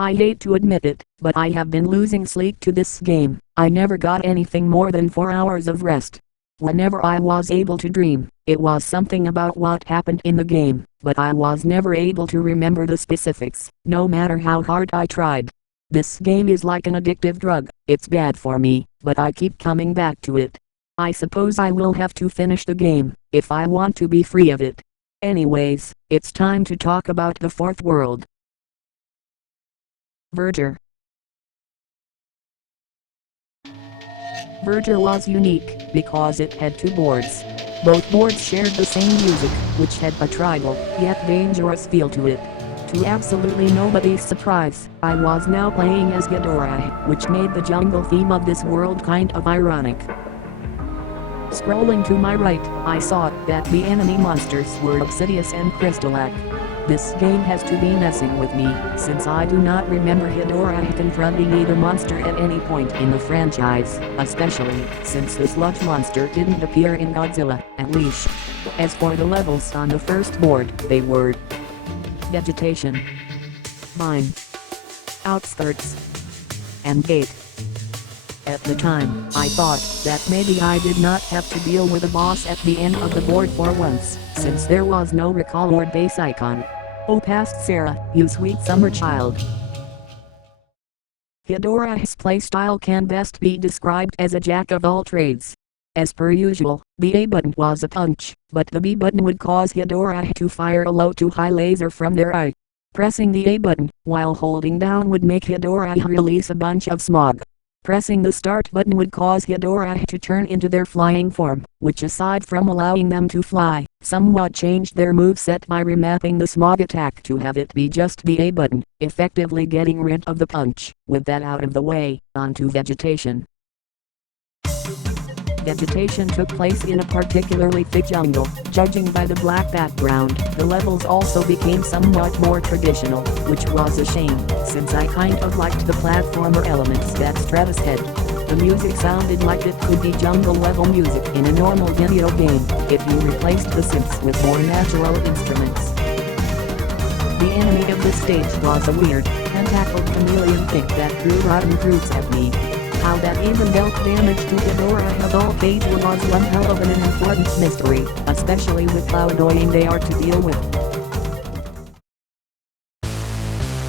I hate to admit it, but I have been losing sleep to this game. I never got anything more than 4 hours of rest. Whenever I was able to dream, it was something about what happened in the game, but I was never able to remember the specifics, no matter how hard I tried. This game is like an addictive drug. It's bad for me, but I keep coming back to it. I suppose I will have to finish the game, if I want to be free of it. Anyways, it's time to talk about the fourth world. Verger. Verger was unique, because it had 2 boards. Both boards shared the same music, which had a tribal, yet dangerous feel to it. To absolutely nobody's surprise, I was now playing as Verdure, which made the jungle theme of this world kind of ironic. Scrolling to my right, I saw that the enemy monsters were Obsidius and Krystalak. This game has to be messing with me, since I do not remember Verdure confronting either monster at any point in the franchise, especially since the sludge monster didn't appear in Godzilla, at least. As for the levels on the first board, they were vegetation, mine, outskirts, and gate. At the time, I thought that maybe I did not have to deal with a boss at the end of the board for once, since there was no recall or base icon. Oh past Sarah, you sweet summer child. Verdure's playstyle can best be described as a jack of all trades. As per usual, the A button was a punch, but the B button would cause Verdure to fire a low to high laser from their eye. Pressing the A button, while holding down would make Verdure release a bunch of smog. Pressing the start button would cause Verdure to turn into their flying form, which aside from allowing them to fly, somewhat changed their moveset by remapping the smog attack to have it be just the A button, effectively getting rid of the punch. With that out of the way, onto vegetation. Vegetation took place in a particularly thick jungle. Judging by the black background, the levels also became somewhat more traditional, which was a shame, since I kind of liked the platformer elements that Stratus had. The music sounded like it could be jungle level music in a normal video game, if you replaced the synths with more natural instruments. The enemy of this stage was a weird, tentacled chameleon thing that threw rotten fruits at me. How that even dealt damage to Verdure of all cage was one hell of an important mystery, especially with how annoying they are to deal with.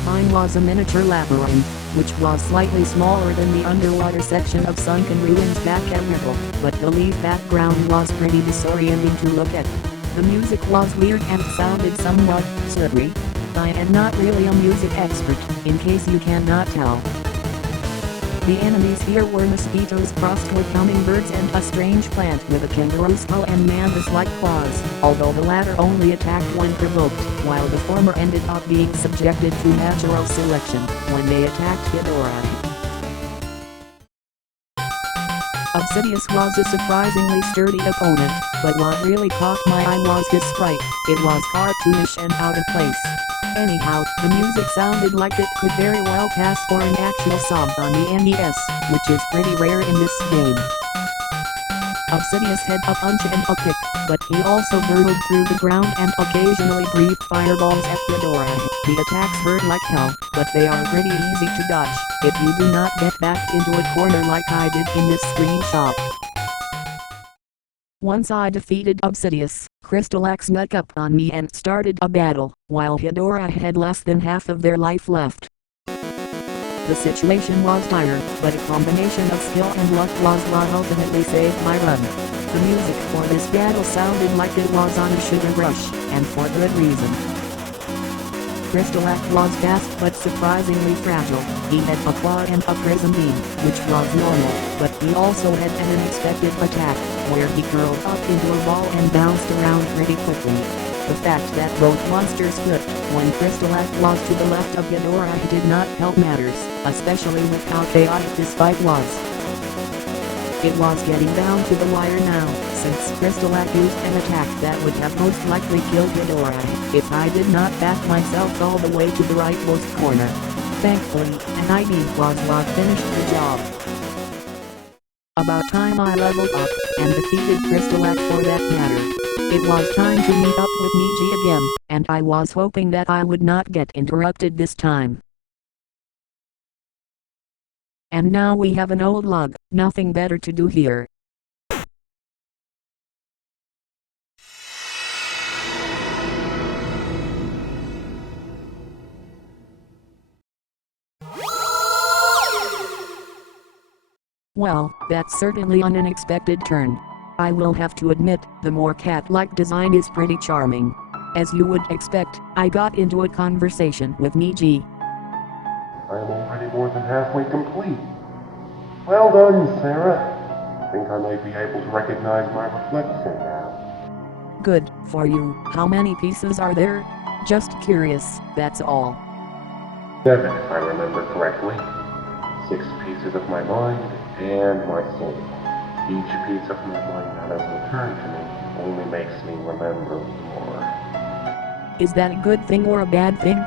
Mine was a miniature labyrinth, which was slightly smaller than the underwater section of Sunken Ruins back at Ripple, but the leaf background was pretty disorienting to look at. The music was weird and sounded somewhat sugary. I am not really a music expert, in case you cannot tell. The enemies here were mosquitoes crossed with hummingbirds and a strange plant with a kangaroo skull and mantis-like claws, although the latter only attacked when provoked, while the former ended up being subjected to natural selection when they attacked Verdure. Obsidius was a surprisingly sturdy opponent, but what really caught my eye was his sprite. It was cartoonish and out of place. Anyhow, the music sounded like it could very well pass for an actual song on the NES, which is pretty rare in this game. Obsidius had a punch and a kick, but he also burrowed through the ground and occasionally breathed fireballs at Verdure. The attacks hurt like hell, but they are pretty easy to dodge, if you do not get back into a corner like I did in this screenshot. Once I defeated Obsidius, Krystalak snuck up on me and started a battle, while Verdure had less than half of their life left. The situation was dire, but a combination of skill and luck was what ultimately saved my run. The music for this battle sounded like it was on a sugar rush, and for good reason. Krystalak was fast but surprisingly fragile. He had a claw and a prism beam, which was normal, but he also had an unexpected attack, where he curled up into a ball and bounced around pretty quickly. The fact that both monsters flipped when Krystalak was to the left of Verdure did not help matters, especially with how chaotic this fight was. It was getting down to the wire now, since Krystalak used an attack that would have most likely killed Verdure if I did not back myself all the way to the rightmost corner. Thankfully, an ID was what finished the job. About time I leveled up, and defeated Krystalak for that matter. It was time to meet up with Niji again, and I was hoping that I would not get interrupted this time. And now we have an old log, nothing better to do here. Well, that's certainly an unexpected turn. I will have to admit, the more cat-like design is pretty charming. As you would expect, I got into a conversation with Niji. I am already more than halfway complete. Well done, Sarah. I think I might be able to recognize my reflection now. Good for you. How many pieces are there? Just curious, that's all. 7, if I remember correctly. 6 pieces of my mind and my soul. Each piece of my mind that has returned to me only makes me remember more. Is that a good thing or a bad thing?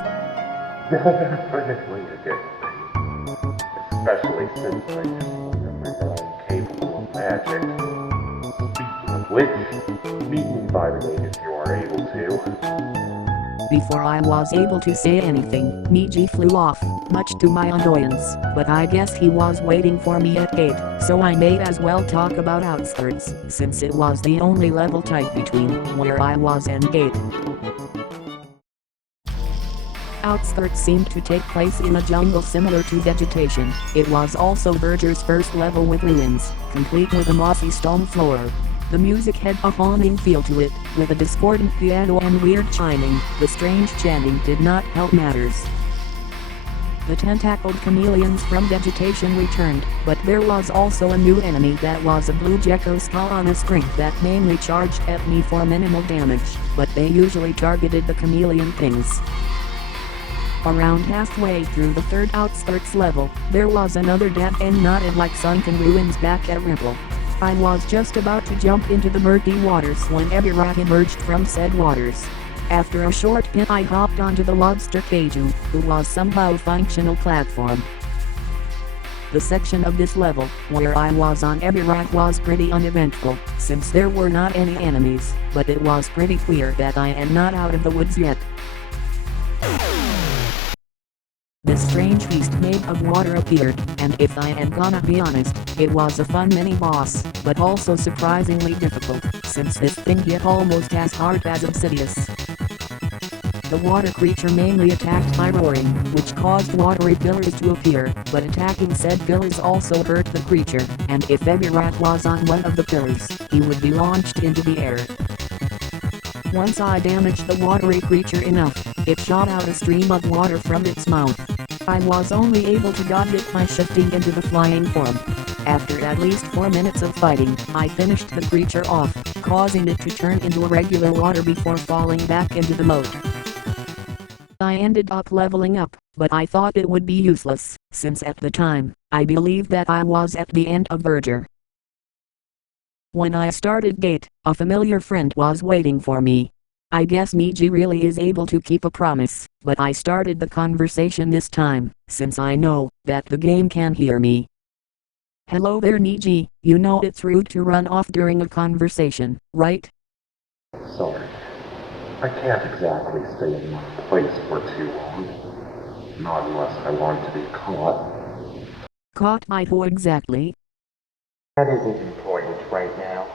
Definitely a good thing. Especially since I just remembered that I'm capable of magic. Speaking of which, meet me by the gate if you are able to. Before I was able to say anything, Niji flew off, much to my annoyance, but I guess he was waiting for me at gate, so I may as well talk about outskirts, since it was the only level type between where I was and gate. Outskirts seemed to take place in a jungle similar to Vegetation. It was also Verger's first level with ruins, complete with a mossy stone floor. The music had a haunting feel to it, with a discordant piano and weird chiming. The strange chanting did not help matters. The tentacled chameleons from Vegetation returned, but there was also a new enemy that was a blue gecko skull on a string that mainly charged at me for minimal damage, but they usually targeted the chameleon things. Around halfway through the third outskirts level, there was another dead end knotted like sunken ruins back at Ripple. I was just about to jump into the murky waters when Ebirah emerged from said waters. After a short pit I hopped onto the lobster Kaiju, who was somehow functional platform. The section of this level, where I was on Ebirah was pretty uneventful, since there were not any enemies, but it was pretty clear that I am not out of the woods yet. This strange beast made of water appeared, and if I am gonna be honest, it was a fun mini-boss, but also surprisingly difficult, since this thing hit almost as hard as Obsidius. The water creature mainly attacked by roaring, which caused watery pillars to appear, but attacking said pillars also hurt the creature, and if Ebirah was on one of the pillars, he would be launched into the air. Once I damaged the watery creature enough, it shot out a stream of water from its mouth. I was only able to dodge it by shifting into the flying form. After at least 4 minutes of fighting, I finished the creature off, causing it to turn into a regular water before falling back into the moat. I ended up leveling up, but I thought it would be useless, since at the time, I believed that I was at the end of Verdure. When I started gate, a familiar friend was waiting for me. I guess Niji really is able to keep a promise, but I started the conversation this time, since I know that the game can hear me. Hello there Niji, you know it's rude to run off during a conversation, right? Sorry. I can't exactly stay in one place for too long. Not unless I want to be caught. Caught by who exactly? That isn't important right now.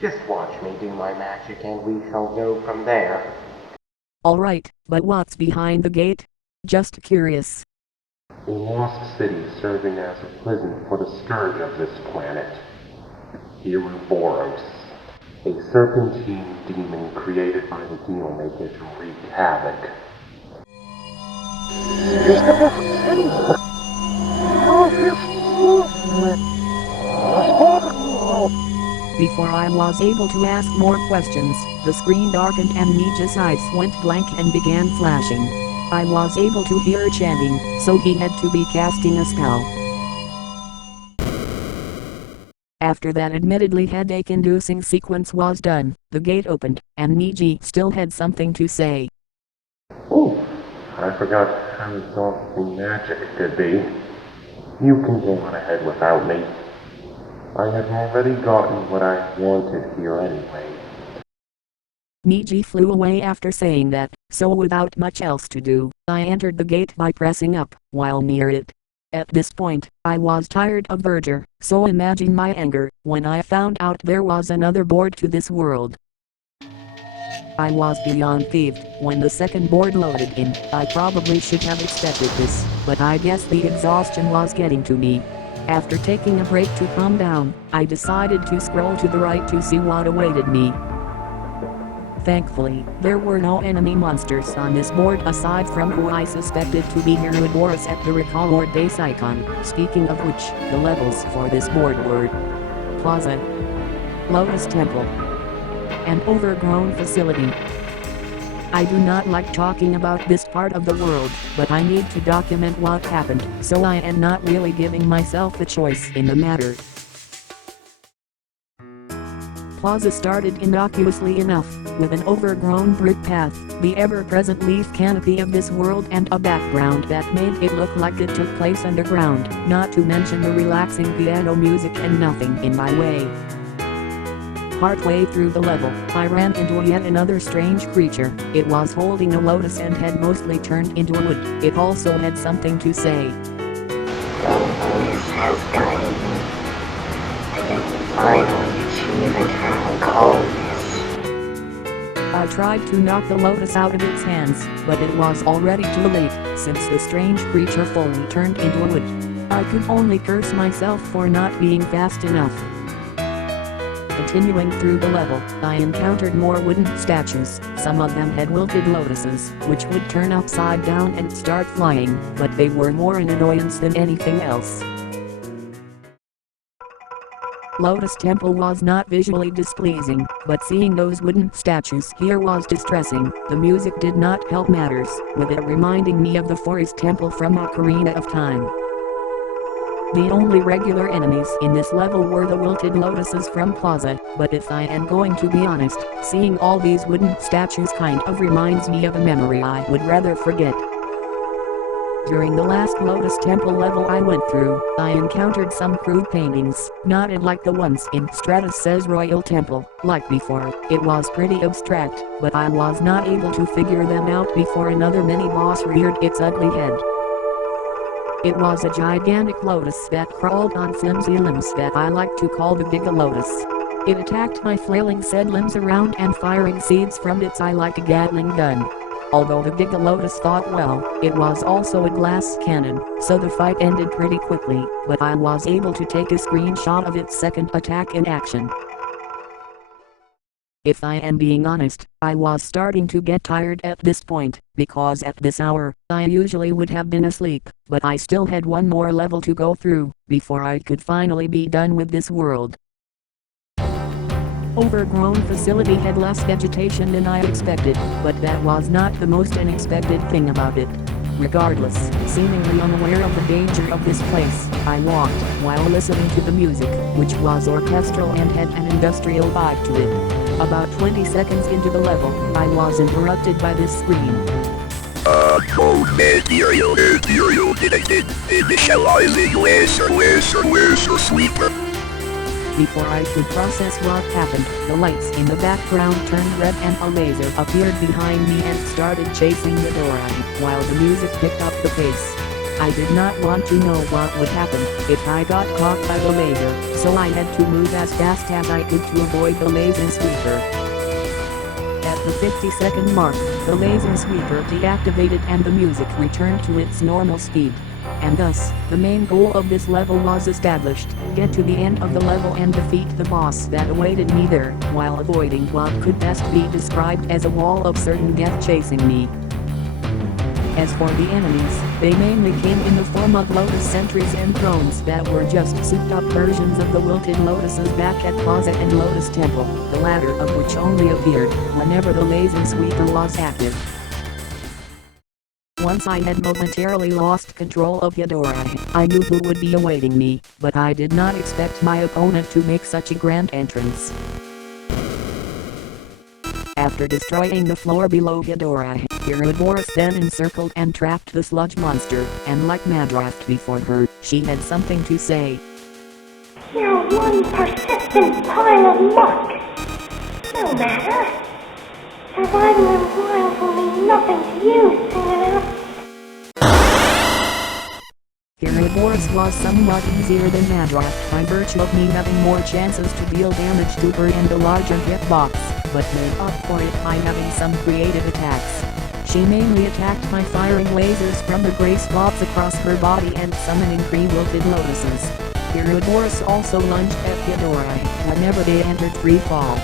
Just watch me do my magic and we shall go from there. Alright, but what's behind the gate? Just curious. A lost city serving as a prison for the scourge of this planet. Hiruboros. A serpentine demon created by the Dealmaker to wreak havoc. Before I was able to ask more questions, the screen darkened and Niji's eyes went blank and began flashing. I was able to hear chanting, so he had to be casting a spell. After that admittedly headache-inducing sequence was done, the gate opened, and Niji still had something to say. Oh, I forgot how exhausting magic could be. You can go on ahead without me. I have already gotten what I wanted here anyway. Niji flew away after saying that, so without much else to do, I entered the gate by pressing up, while near it. At this point, I was tired of Verger, so imagine my anger when I found out there was another board to this world. I was beyond peeved when the second board loaded in. I probably should have expected this, but I guess the exhaustion was getting to me. After taking a break to calm down, I decided to scroll to the right to see what awaited me. Thankfully, there were no enemy monsters on this board aside from who I suspected to be Hiruboros at the recall or base icon, speaking of which, the levels for this board were Plaza, Lotus Temple, an overgrown facility. I do not like talking about this part of the world, but I need to document what happened, so I am not really giving myself a choice in the matter. Plaza started innocuously enough, with an overgrown brick path, the ever-present leaf canopy of this world and a background that made it look like it took place underground, not to mention the relaxing piano music and nothing in my way. Partway through the level, I ran into yet another strange creature. It was holding a lotus and had mostly turned into a wood. It also had something to say. This has come. I can finally achieve eternal calmness. I tried to knock the lotus out of its hands, but it was already too late, since the strange creature fully turned into a wood. I could only curse myself for not being fast enough. Continuing through the level, I encountered more wooden statues. Some of them had wilted lotuses, which would turn upside down and start flying, but they were more an annoyance than anything else. Lotus Temple was not visually displeasing, but seeing those wooden statues here was distressing. The music did not help matters, with it reminding me of the Forest Temple from Ocarina of Time. The only regular enemies in this level were the wilted lotuses from Plaza, but if I am going to be honest, seeing all these wooden statues kind of reminds me of a memory I would rather forget. During the last Lotus Temple level I went through, I encountered some crude paintings, not like the ones in Stratus's Royal Temple. Like before, it was pretty abstract, but I was not able to figure them out before another mini-boss reared its ugly head. It was a gigantic lotus that crawled on flimsy limbs that I like to call the Giga Lotus. It attacked my flailing said limbs around and firing seeds from its eye like a Gatling gun. Although the Giga Lotus fought well, it was also a glass cannon, so the fight ended pretty quickly, but I was able to take a screenshot of its second attack in action. If I am being honest, I was starting to get tired at this point, because at this hour, I usually would have been asleep, but I still had one more level to go through, before I could finally be done with this world. Overgrown facility had less vegetation than I expected, but that was not the most unexpected thing about it. Regardless, seemingly unaware of the danger of this place, I walked, while listening to the music, which was orchestral and had an industrial vibe to it. About 20 seconds into the level, I was interrupted by this scream. Code material detected. Initializing laser sweeper. Before I could process what happened, the lights in the background turned red and a laser appeared behind me and started chasing the door while the music picked up the pace. I did not want to know what would happen if I got caught by the laser, so I had to move as fast as I could to avoid the laser sweeper. At the 50-second mark, the laser sweeper deactivated and the music returned to its normal speed. And thus, the main goal of this level was established: get to the end of the level and defeat the boss that awaited me there, while avoiding what could best be described as a wall of certain death chasing me. As for the enemies, they mainly came in the form of lotus sentries and drones that were just souped-up versions of the wilted lotuses back at Plaza and Lotus Temple, the latter of which only appeared whenever the laser sweeper was active. Once I had momentarily lost control of Verdure, I knew who would be awaiting me, but I did not expect my opponent to make such a grand entrance. After destroying the floor below Verdure, Hiruboros then encircled and trapped the sludge monster, and like Madraft before her, she had something to say. You're one persistent pile of muck. No matter. Surviving in wild will mean nothing to you soon enough. Hiruboros was somewhat easier than Madrath by virtue of me having more chances to deal damage to her and a larger hitbox, but made up for it by having some creative attacks. She mainly attacked by firing lasers from the gray spots across her body and summoning pre-wilted lotuses. Hiruboros also lunged at Ghidorah whenever they entered free fall.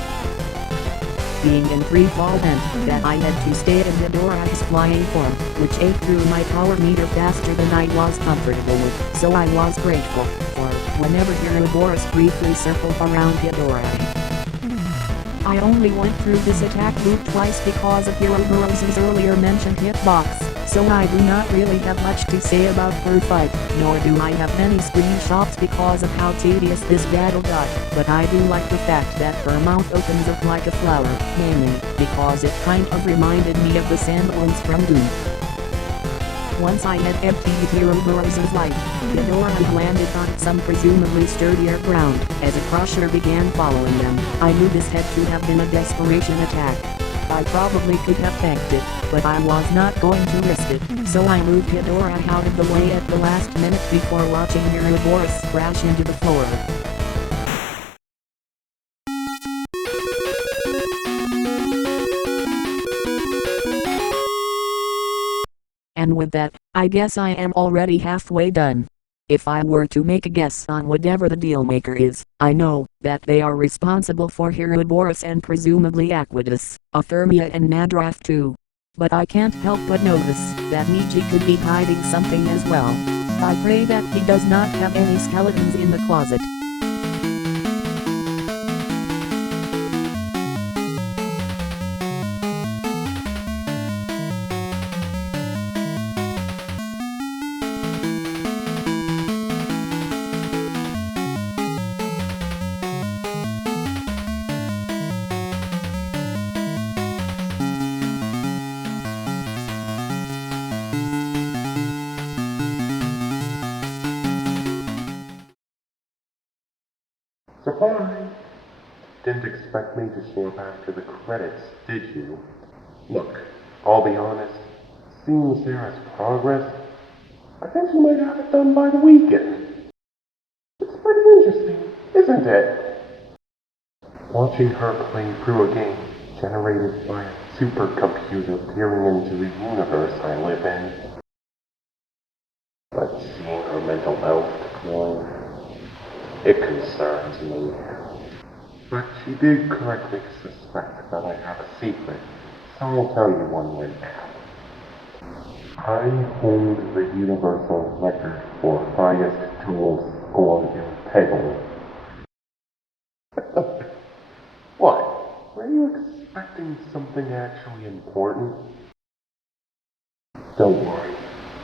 Being in free fall meant that I had to stay in Ghidorah's flying form, which ate through my power meter faster than I was comfortable with, so I was grateful for whenever Hiruboros briefly circled around Ghidorah. I only went through this attack loop twice because of Hiruboros' earlier mentioned hitbox, so I do not really have much to say about her fight, nor do I have many screenshots because of how tedious this battle got, but I do like the fact that her mouth opens up like a flower, mainly because it kind of reminded me of the sandworms from Doom. Once I had emptied Hiruboros' life, Ghidorah landed on some presumably sturdier ground. As a crusher began following them, I knew this had to have been a desperation attack. I probably could have tanked it, but I was not going to risk it, so I moved Ghidorah out of the way at the last minute before watching Hiruboros crash into the floor. And with that, I guess I am already halfway done. If I were to make a guess on whatever the dealmaker is, I know that they are responsible for Hiruboros and presumably Aquidus, Athermia and Madrath too. But I can't help but notice that Niji could be hiding something as well. I pray that he does not have any skeletons in the closet. Surprise! Didn't expect me to show up after the credits, did you? Look, I'll be honest, seeing Sarah's progress, I think she might have it done by the weekend. It's pretty interesting, isn't it? Watching her play through a game generated by a supercomputer peering into the universe I live in. But seeing her mental health decline, it concerns me. But she did correctly suspect that I have a secret, so I'll tell you one right now. I hold the universal record for highest tool score in Peggle. What? Were you expecting something actually important? Don't worry,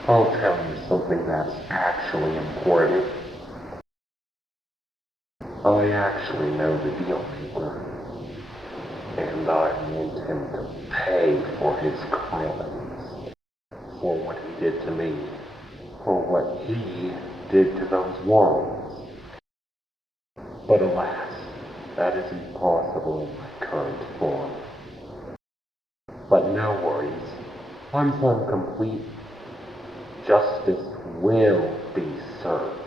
I'll tell you something that's actually important. I actually know the dealmaker, and I want him to pay for his crimes, for what he did to me, for what he did to those worlds. But alas, that is impossible in my current form. But no worries, once I'm complete, justice will be served.